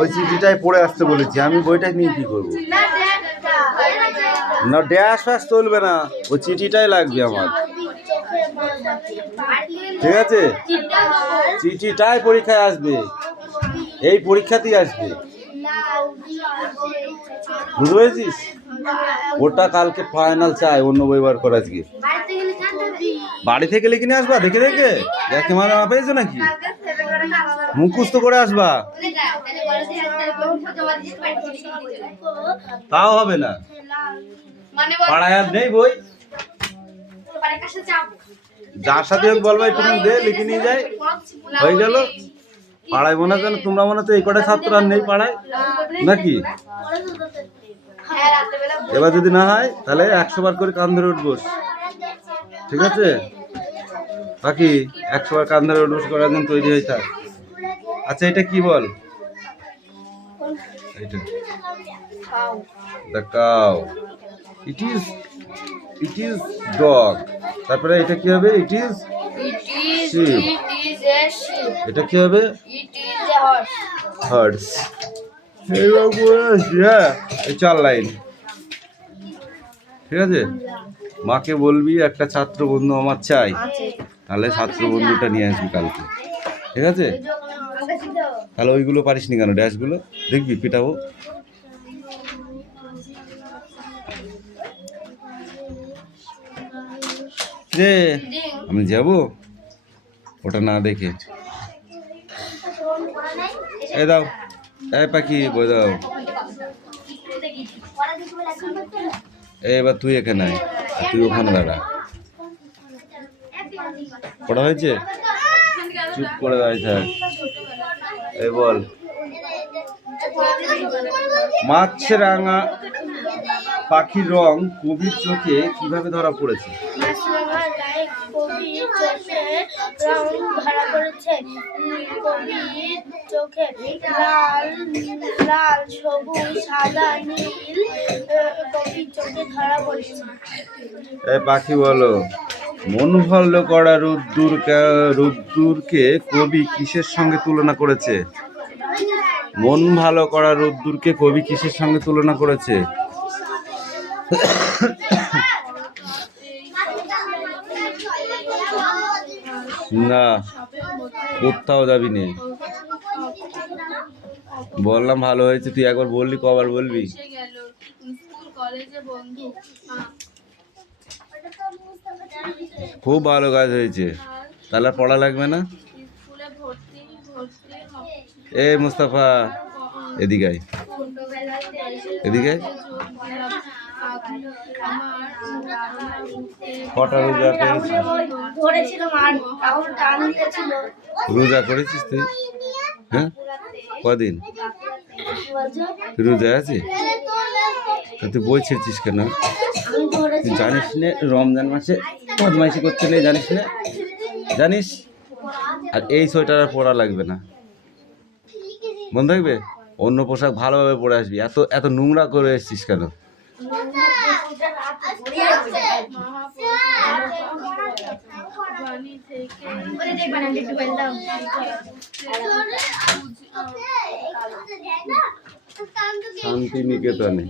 ওই চিঠিটাই পড়ে আসতে বলেছি আমি, বইটা নিয়ে কি করবো? না ড্যাশ ফ্যাশ চলবে না, ওই চিঠিটাই লাগবে আমার। ঠিক আছে, চিঠিটাই পরীক্ষায় আসবে, এই পরীক্ষাতেই আসবে, বুঝতে পেরেছিস? ওটা কালকে ফাইনাল চাই, অন্য বই বার করা আজকে। বাড়ি থেকে লিখে নিয়ে আসবা, দেখে দেখে দেখে মানে পেয়েছো নাকি? মুখস্থ করে আসবা, তাও হবে না। পাড়ায় আর নেই বই, যার সাথে বলবা একটু দে, লিখে নিয়ে যায়, হয়ে গেল। পাড়ায় মনে করেন তোমরা মনে হচ্ছে এই কটা ছাত্র আর নেই পাড়ায় নাকি? এবার যদি না হয় তাহলে 100 বার করে কান ধরে উঠবো, ঠিক আছে? বাকি 100 বার কান ধরে উঠবো করার জন্য তৈরি হয়ে থাক। আচ্ছা এটা কি বল? এটা the cow, it is dog, তারপরে এটা কি হবে? it is sheep, এটা কি হবে? horse। এই 4 লাইন, ঠিক আছে? মাকে বলবি একটা ছাত্র বন্ধু আমার চাই, তাহলে ছাত্র বন্ধুটা নিয়ে আসবি কালকে, ঠিক আছে? তাহলে ওইগুলো পারিস নি কেন? ড্যাশগুলো দেখবি পিটাবো। রে আমি যাব ওটা না দেখে। এই দাও, এই পাখি বই দাও। এবার তুই এখানে আয়, তুই ওখানে দাঁড়া। পড়া হয়েছে? চুপ করে দাঁড়িয়ে থাক। এই বল, মাছরাঙা পাখির রং কবির চোখে কিভাবে ধরা পড়েছে? এই পাখি বলো, মন ভালো করা রোদ্দুরকে কবি কিসের সঙ্গে তুলনা করেছে? মন ভালো করা রোদ্দুরকে কবি কিসের সঙ্গে তুলনা করেছে? না, কোথাও যাবি নে। বললাম ভালো হয়েছে, তুই একবার বললি, কবার বলবি? খুব ভালো কাজ হয়েছে, তাহলে পড়া লাগবে না। এ মুস্তাফা এদিকে আয়, এদিকে আয়। কটা রোজা করেছিস? রোজা করেছিস তুই? হ্যাঁ, কদিন রোজা আছে? তুই বই ছেড়েছিস কেন? তুই জানিস না রমজান মাসে বদমাইশি করতে নেই, জানিস না? জানিস? আর এই সোয়েটার আর পরা লাগবে না, মনে থাকবে। অন্য পোশাক ভালোভাবে পরে আসবি। এত এত নোংরা করে এসছিস কেন? শান্তিনিকেতনে,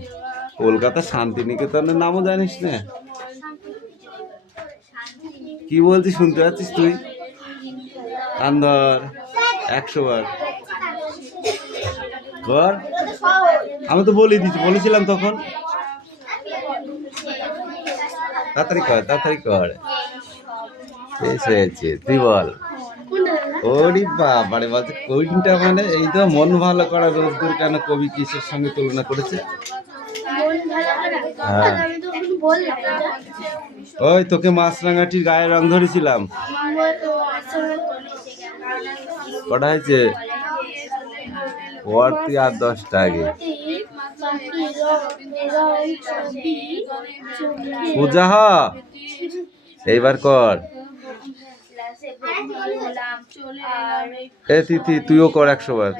কলকাতা শান্তিনিকেতনের নামও জানিস না? কি বলছিস শুনতে পাচ্ছিস তুই? কান ধর 100 বার কর। আমি তো বলেছিলাম তখন। তাড়াতাড়ি কর, তাড়াতাড়ি কর। এসেছে, তুই বল। ওরে বাবারে, বলছে কোনটা? মানে এই তো মন ভালো করা রোদ্দুর কেন কবি কিসের সঙ্গে তুলনা করেছে? হ্যাঁ, ওই তোকে মাছরাঙাটির গায়ে রং ধরেছিলাম। কটা হয়েছে? ওর তুই আর 10টা আগে। পূজা হ, এইবার কর। এ তিথি তুইও কর 100 বার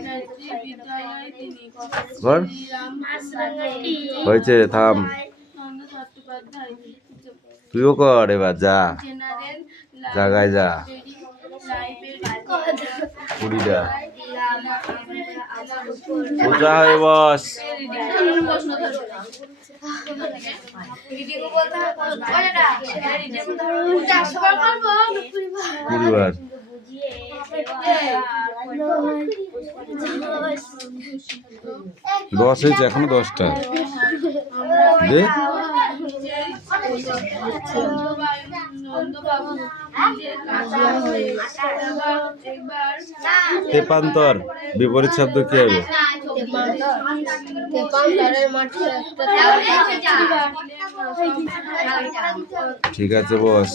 কর। হয়েছে, থাম। তুইও কর এবার, যা জায়গায় যা। কুড়িটা সোজা হয়ে বস। কুড়িবার 10 হয়েছে, এখনো 10টা দে। তেপান্তর বিপরীত শব্দ কি হবে? ঠিক আছে বস।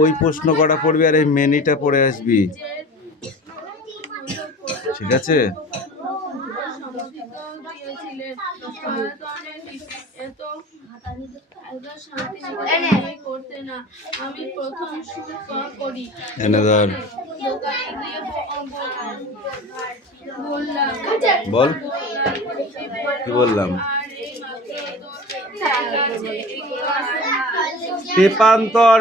ওই প্রশ্ন করা পড়বি আর এই মেনিটা পড়ে আসবি, ঠিক আছে? এনে ধর, বল কি বললাম? তেপান্তর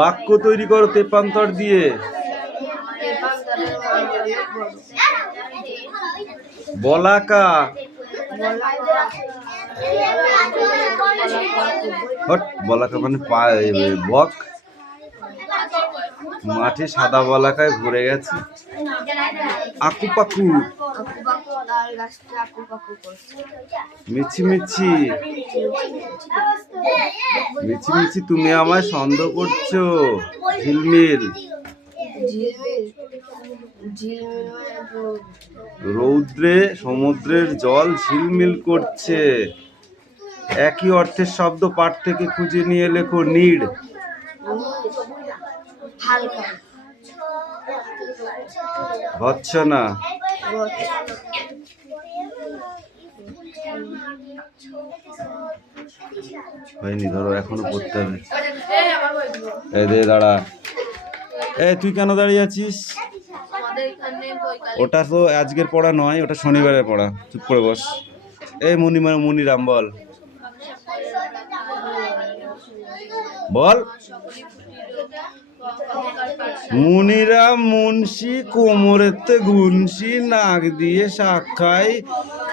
বাক্য তৈরি করো তেপান্তর দিয়ে। বলাকা, বলাকা মানে বক। মাঠে সাদা বলাকায় ভরে গেছে। আকুপাকু, মিছি মিছি, মিছি মিছি তুমি আমায় সন্দেহ করছো। ঝিলমিল, রৌদ্রে সমুদ্রের জল ঝিলমিল করছে। একই অর্থের শব্দ পাঠ থেকে খুঁজে নিয়ে লেখো। নীড়, ভৎসনা, হয়নি, ধরো এখনো পড়তে হবে। এই দে, দাঁড়া। তুই কেন দাঁড়িয়ে আছিস? ওটা তো আজকের পড়া নয়, ওটা শনিবারের পড়া। চুপ করে বস। মুনিরাম বল, বল। মুনিরাম মুন্সি, কোমরেতে গুনসি, নাক দিয়ে শাখায়,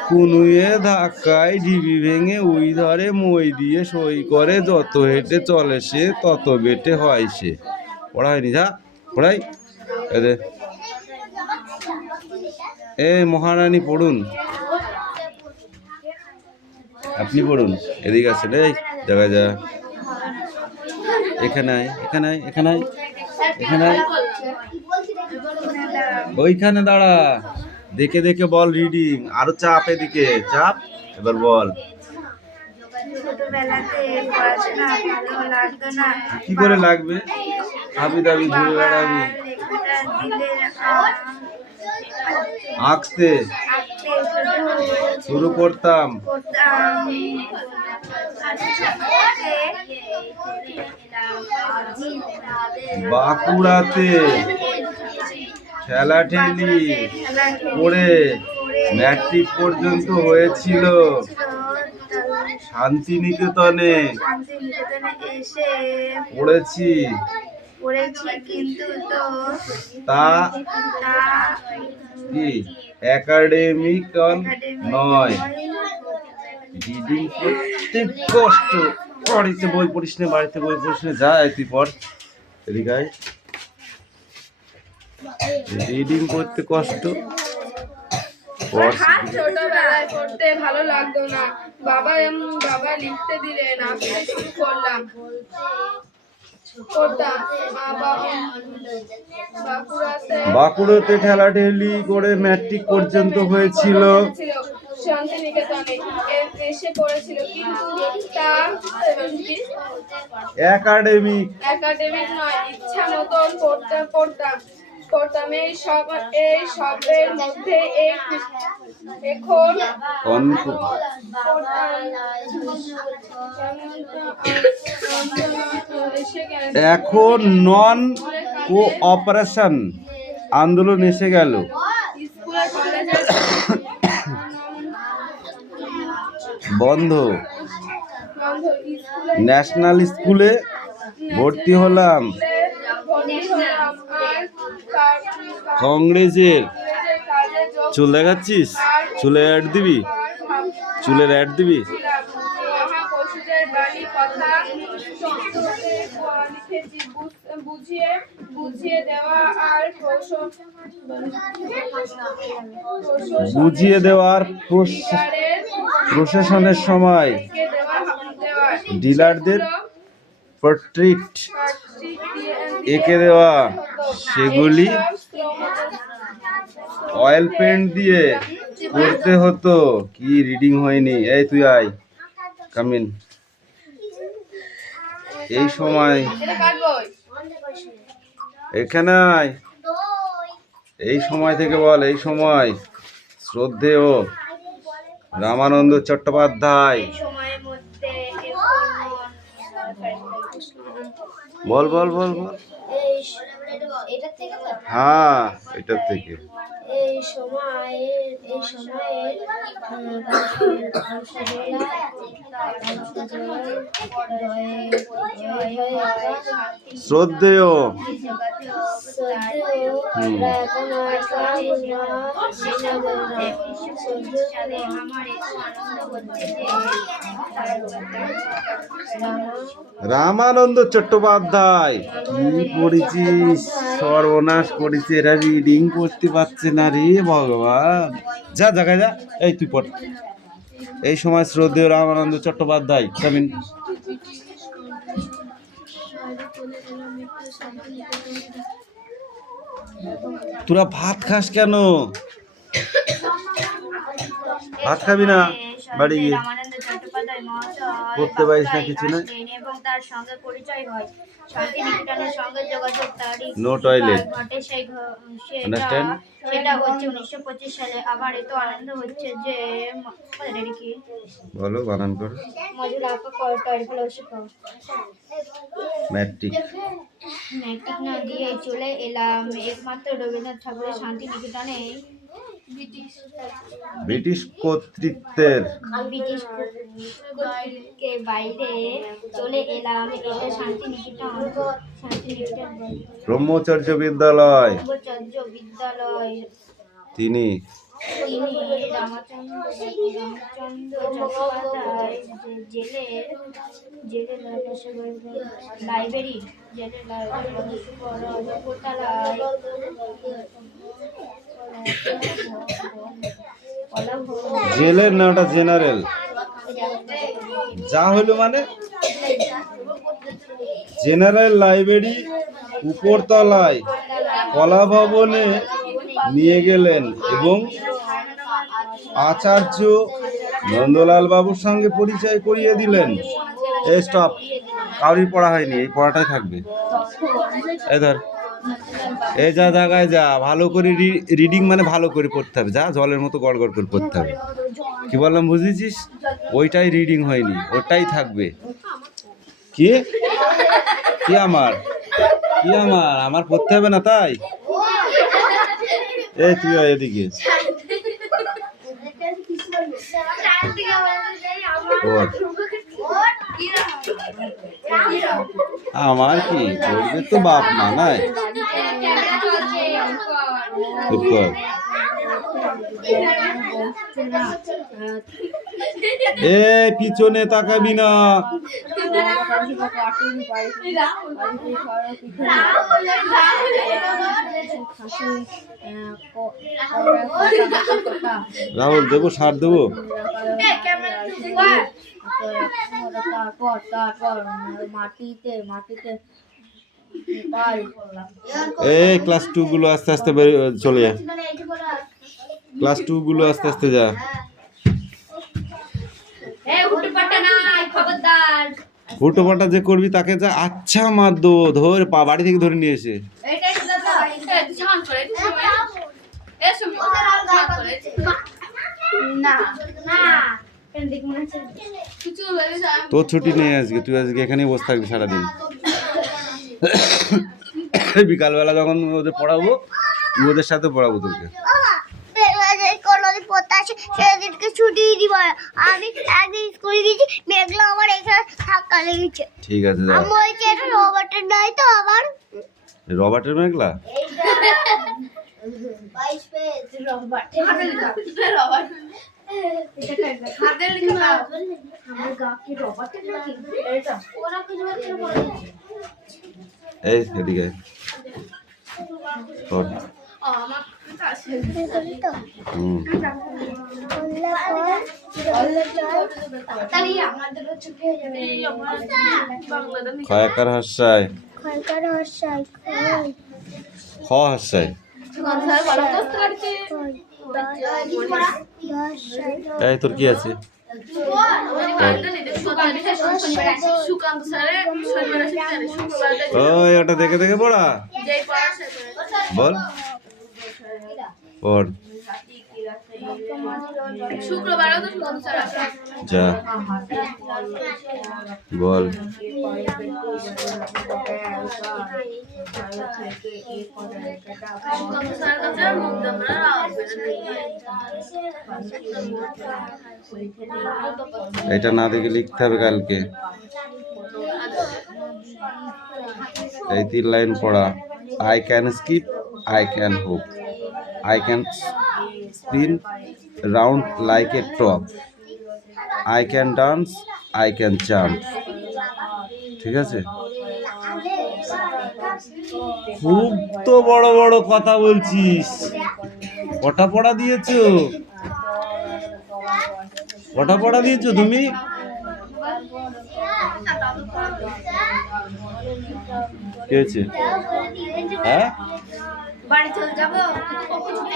কুনুয়ে ধাক্কায়, ঢিবি ভেঙে উই ধরে, মই দিয়ে সই করে, যত হেঁটে চলে সে তত বেটে হয় সে। পড়া হয়নি, যা পড়াই। মহারানী পড়ুন, আপনি পড়ুন। এদিকে আসেন, এই জায়গায় যা। এখানে এখানে এখানে এখানে ওইখানে দাঁড়া। দেখে দেখে বল রিডিং। আরো চাপ, এদিকে চাপ। এবার বল। কি করে লাগবে? হাবি দাবি ঘুরে বেড়াবি। আঁকতে শুরু করতাম। বাঁকুড়াতে ঠেলাঠেলি করে ম্যাট্রিক পর্যন্ত হয়েছিল। শান্তিনিকেতনে পড়েছি, তা কি একাডেমিক নয়। রিডিং করতে কষ্ট। বাড়িতে বই পড়িস না, বাড়িতে বই পড়িস না, যা তুই পড়। এদিকে আয়। রিডিং করতে কষ্ট। ছোটবেলায় পড়তে ভালো লাগতো না। বাবা লিখতে দিলেন, আঁকতে শুরু করলাম। বাঁকুড়াতে ঠেলাঠেলি করে ম্যাট্রিক পর্যন্ত হয়েছিল। শান্তিনিকেতনে এসে পড়েছিল, কিন্তু তার একাডেমিক নয়, ইচ্ছা মতন পড়তাম। করতাম। এই সবের মধ্যে এখন এসে গেছে। এখন নন কোঅপারেশন আন্দোলন এসে গেল। স্কুলে কলেজে বন্ধ। স্কুলে ন্যাশনাল স্কুলে ভর্তি হলাম। ভর্তি হলাম। আর কংগ্রেসের কাজে যোগ চুল দেখাচ্ছিস? চুলে অ্যাড দিবি? চুলের অ্যাড দিবি? মহাপশুদের বাণীর কথা লিখেছি, বুঝিয়ে দেওয়া আর বুঝিয়ে দেওয়ার প্রশাসনের সময় ডিলারদের পোর্ট্রেট এঁকে দেওয়া, সেগুলি অয়েল পেন্ট দিয়ে করতে হতো। কি রিডিং হয়নি? এই তুই আয়, কামিন। এই সময় এখানে আয়। এই সময় থেকে বল। এই সময় শ্রদ্ধেয় রামানন্দ চট্টোপাধ্যায়। বল বল বল বল। হ্যাঁ, এটার থেকে। এই সময়ের শ্রদ্ধেয় রামানন্দ চট্টোপাধ্যায়। কি পড়েছিস? সর্বনাশ করেছে, এরা রিডিং করতে পারছে না রে ভগবান। যা জায়গায় যা। এই তুই পড়। এই সময় শ্রদ্ধেয় রামানন্দ চট্টোপাধ্যায়। কামিন। তোরা ভাত খাস কেন? ভাত খাবি না? বাড়ি গিয়ে রামানন্দ চট্টোপাধ্যায় মহাশয় পড়তে পারিস না কিছু না? এবং তার সঙ্গে পরিচয় হয়। শান্তিনিকেতনের সঙ্গে যোগাযোগ তারিখ নো টয়লেট। ঘটে আন্ডারস্ট্যান্ড? সেটা হচ্ছে 1925 সালে। আবার এত আনন্দ হচ্ছে যে কি বলো, বানান করো। মজুর আপা টয়লেট ফেলোশিপ ম্যাট্রিক না দিয়ে চলে এলাম একমাত্র রবীন্দ্রনাথ ঠাকুরের শান্তিনিকেতনে। ব্রিটিশ কর্তৃত্বের বাইরে চলে এলাম। এটা শান্তিনিকেতন ব্রহ্মচর্য বিদ্যালয়। তিনি তিনি রামচন্দ্র চট্টোপাধ্যায় জেলের লাইব্রেরি জেলের না, ওটা জেনারেল। যা হলো মানে জেনারেল লাইব্রেরি উপরতলায় কলা ভবনে নিয়ে গেলেন এবং আচার্য নন্দলাল বাবুর সঙ্গে পরিচয় করিয়ে দিলেন। এই স্টপ, কাউরির পড়া হয়নি, এই পড়াটাই থাকবে। এই ধর, এই যা জায়গায় যা, ভালো করে রিডিং মানে ভালো করে পড়তে হবে। যা, জলের মতো গড় গড় করে পড়তে হবে। কি বললাম বুঝেছিস? ওইটাই রিডিং হয়নি, ওটাই থাকবে। কি কি আমার কি আমার পড়তে হবে না তাই? এই তুই এদিকে আমার কি করবে তো বাপ মা নাই। চুপ কর। এ পিছনে তাকাবি না। রাহুল দেবো, সার দেবো। তারপর মাটিতে এই ক্লাস 2 গুলো আস্তে আস্তে চলে যা। ক্লাস 2 গুলো আস্তে আস্তে যা। হুটো পাটা যে করবি তাকে যা আচ্ছা মার দো, ধর বাড়ি থেকে ধরে নিয়ে এসে। এসো না না কেন দেখ মনে হচ্ছে কিছু হয়েছে তোর ছুটি নেই আজকে, তুই আজকে এখানেই বসে থাকবি সারাদিন। বিকালবেলা যখন ওদের পড়াবো তুই ওদের সাথে পড়াবো তোকে। কোনোদিন পড়তে আসে সেদিনকে ছুটি দিব। আমি একদিন স্কুলে গেছি, মেঘলা আমার এখানে ধাক্কা লেগেছে। ঠিক আছে যা। আমি বলছি এটা রবার্টের নাই তো আমার। রবার্টের মেঘলা? হাতে লিখে দাও আমার গা কি রবার্টের নাকি এটা ওরা কিছু হচ্ছে না বলে এই এদিকে আয়। পড়। আমার কাছে হুম। তাহলে আমাদেরও ছুটি হয়ে যাবে এই আমার বাংলাটা খয়াকার হাসায়, খয়কার হর্ষাই খ হাসায়। স্যার ভালো দোস্ত লাগছে এই তোর কি আছে? সুকান্ত স্যারের শনিবার আছে শুক্রবার ওই ওটা দেখে দেখে পড়া। যেই পড়া বল পড়। শুক্রবারও তো সুকান্ত স্যার আছে যা বল। সুকান্ত স্যারের কাছে মুখ আমরা আসবে এটা না দেখে লিখতে হবে কালকে। এই 3 লাইন পড়া। I can skip, I can Hoop, I can spin round like a top, I can dance, I can jump. ঠিক আছে? খুব তো বড় বড় কথা বলছিস। কটা পড়া দিয়েছো? কটা পড়া দিয়েছো তুমি? কি হয়েছে? হ্যাঁ, বাড়ি চলে যাবো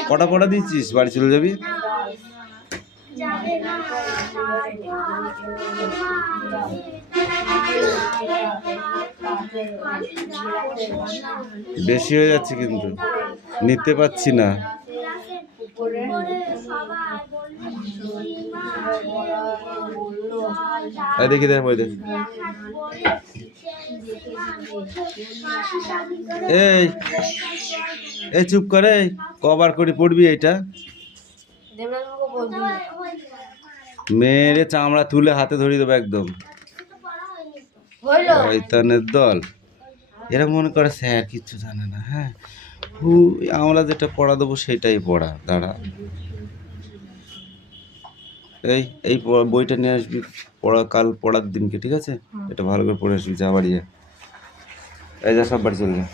কটা পড়া দিয়েছিস? বাড়ি চলে যাবি? বেশি হয়ে যাচ্ছে কিন্তু, নিতে পারছি না। দেখি দেখ বই দেখ। এই এই চুপ করে, কবার করে পড়বি এটা? মেরে চামড়া তুলে হাতে ধরিয়ে দেবো একদম। শয়তানের দল। এরা মনে করে স্যার কিচ্ছু জানে না। হ্যাঁ, আমরা যেটা পড়া দেবো সেটাই পড়া। দাঁড়া, এই বইটা নিয়ে আসবি কাল পড়ার দিনকে। ঠিক আছে? এটা ভালো করে পড়ে আসবি। যা বাড়ি যা, এই যা, সব বাড়ি চলে যা।